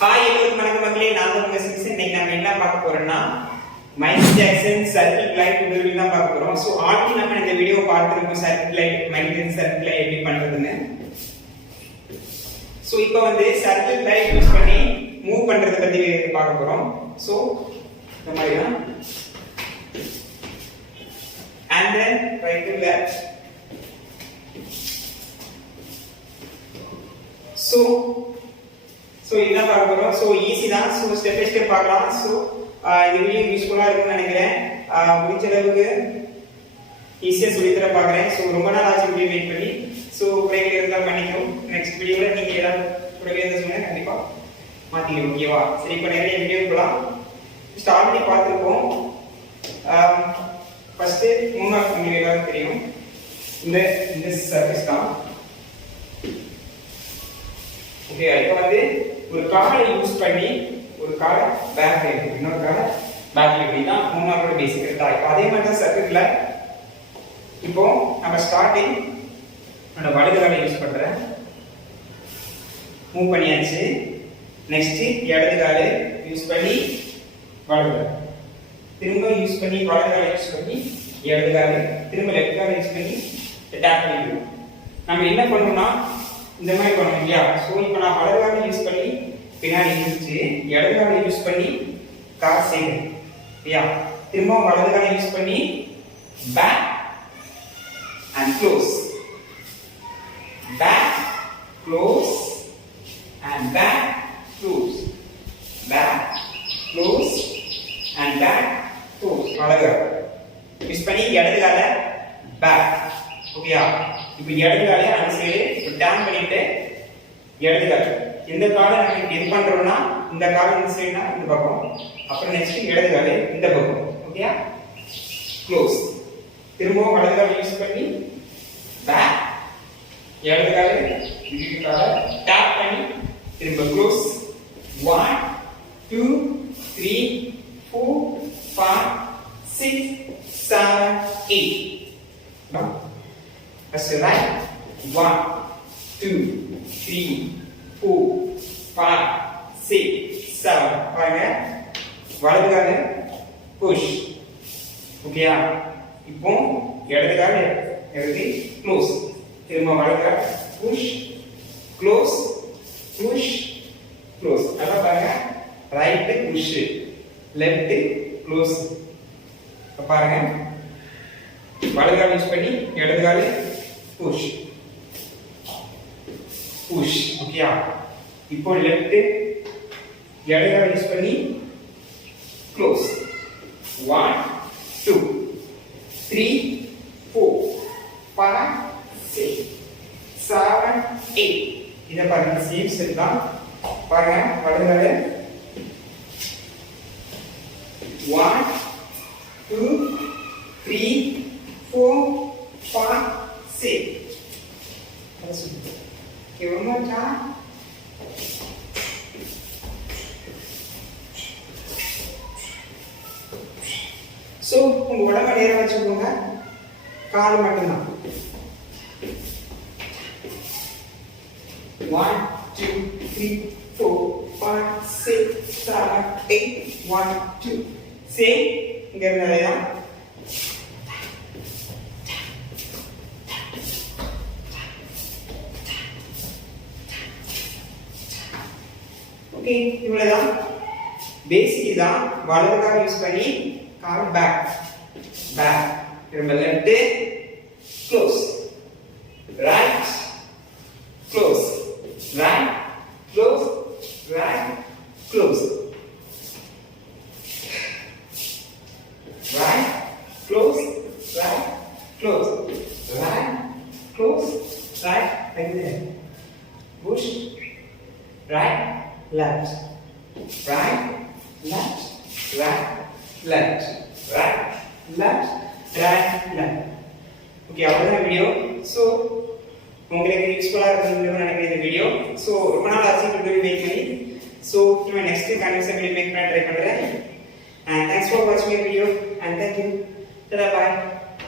Hi எல்லோருக்கும் வணக்கம் மக்களே, நான் தான் உங்க சிக்ஸ். இன்னைக்கு நம்ம என்ன பார்க்க போறோம்னா Michael Jackson circle glide tutorial தான் பார்க்க போறோம். சோ ஆல்ரெடி நம்ம இந்த வீடியோ பார்த்திருக்கோம், circle glide Michael Jackson circle glide எப்படி பண்றதுன்னு. சோ இப்போ வந்து சர்க்கிள் கிளைட் யூஸ் பண்ணி மூவ் பண்றத பத்தி பார்க்க போறோம். சோ இந்த மாதிரி தான் and then right to left. So என்ன பார்க்க போறோம். சோ ஈஸி தான். சோ ஸ்டெப் பை ஸ்டெப் பார்க்கலாம். சோ இந்த வீடியோ யூஸ்ஃபுல்லா இருக்கும்னு நினைக்கிறேன். முடிஞ்ச அளவுக்கு ஈஸியா சொல்லி தர பார்க்கறேன். சோ ரொம்ப நாள் ஆச்சு வீடியோ மேக் பண்ணி. சோ பிரேக் இருந்தா பண்ணிக்கோங்க. நெக்ஸ்ட் வீடியோல நீங்க ஏதாவது கூடவே இருந்தா சொல்லுங்க, கண்டிப்பா மாத்திடுவோம். ஓகேவா? சரி, இப்போ நிறைய வீடியோ போலாம். ஸ்டார்ட் பண்ணி பார்த்துருப்போம். ஃபர்ஸ்ட் மூவ்மெண்ட் உங்களுக்கு எல்லாரும் தெரியும். இந்த சர்ஃபேஸ் தான். ஓகே, இப்போ வந்து ஒரு கார்டை யூஸ் பண்ணி ஒரு கார்டை பேக் எடுத்து இன்னொரு கார்டை பேக்ல இப்படி தான் மூவ்மெண்டோட பேசிக் இருக்கா. இப்போ அதே மாதிரி தான் சர்க்கிள்ல இப்போ நம்ம ஸ்டார்டிங் என்னோட வலது காலை யூஸ் பண்றேன், மூவ் பண்ணியாச்சு. நெக்ஸ்ட் இடது காலை யூஸ் பண்ணி வலது கால், திரும்ப யூஸ் பண்ணி வலது காலை யூஸ் பண்ணி இடது காலை, திரும்ப லெஃப்ட் காலை யூஸ் பண்ணி டேப் பண்ணிடுவோம். நம்ம என்ன பண்ணோம்னா இந்த மாதிரி பண்ணணும் இல்லையா? ஸோ இப்போ நான் வலது காலை யூஸ் பண்ணி பின்னாடி இழுத்து இடது காலை யூஸ் பண்ணி கால் செய்யணும் இல்லையா? திரும்ப வலது காலை யூஸ் பண்ணி back and close, back close and back close, back close and back close. வலது யூஸ் பண்ணி இடது காலை பேக். ஓகேயா? இப்போ இடது காலை அந்த சைடு டேம் பண்ணிட்டு இடது கால், இந்த காலை நம்ம இது பண்றோம்னா இந்த கால் இந்த சைடுனா இந்த பக்கம், அப்புறம் நெக்ஸ்ட் இடது கால் இந்த பக்கம். ஓகேயா? க்ளோஸ். திரும்பவும் வலது கால் யூஸ் பண்ணி பேக், இடது கால் இந்த காலை டேப் பண்ணி திரும்ப க்ளோஸ். 1 2 3 4 5 6 7 8. Now first right. 1 2 3 4 5 6 7. பாருங்க, வலது கால் புஷ். ஓகேயா? இப்போ இடது கால் எடுத்து க்ளோஸ், திரும்ப வலது கால் புஷ் க்ளோஸ் புஷ் க்ளோஸ். அதான் பாருங்க, ரைட் புஷ் லெஃப்ட் க்ளோஸ். பாருங்க, வலது கால் யூஸ் பண்ணி இடது கால் புஷ் புஷ். ஓகேயா? இப்போ லெஃப்ட் இடது கால் யூஸ் பண்ணி க்ளோஸ். 1 2 3 4 5 6 7 8. இத பாருங்க, சேம் ஸ்டெப் தான். பாருங்க, வலது கால் 1 2 3 4 5 6. That's it. Okay, one more time. So, உங்க உடம்ப நேரா வச்சுக்கோங்க, கால் மட்டும்தான். 1 2 3 4 5 6 7 8 1 2. சேம் இங்க இருந்ததைதான். ஓகே, இவ்வளவுதான். பேசிக் தான். வலது கால் யூஸ் பண்ணி கால் பேக் பேக், திரும்ப left close, right close, right close, right close, right close, right close, right close, right again, push, right left, right left, right left, right left, right left. Okay, அவ்வளவுதான் video. So உங்களுக்கு யூஸ்ஃபுல்லாக இருக்குன்னு நினைக்கிறேன் இந்த video. So ரொம்ப நாள் ஆச்சு tutorial make பண்ணி. ஸோ நான் நெக்ஸ்ட் கண்டிப்பாக வீடியோ மேக் பண்ண ட்ரை பண்ணுறேன். அண்ட் தேங்க்ஸ் ஃபார் வாட்சிங் my video and thank you. Bye.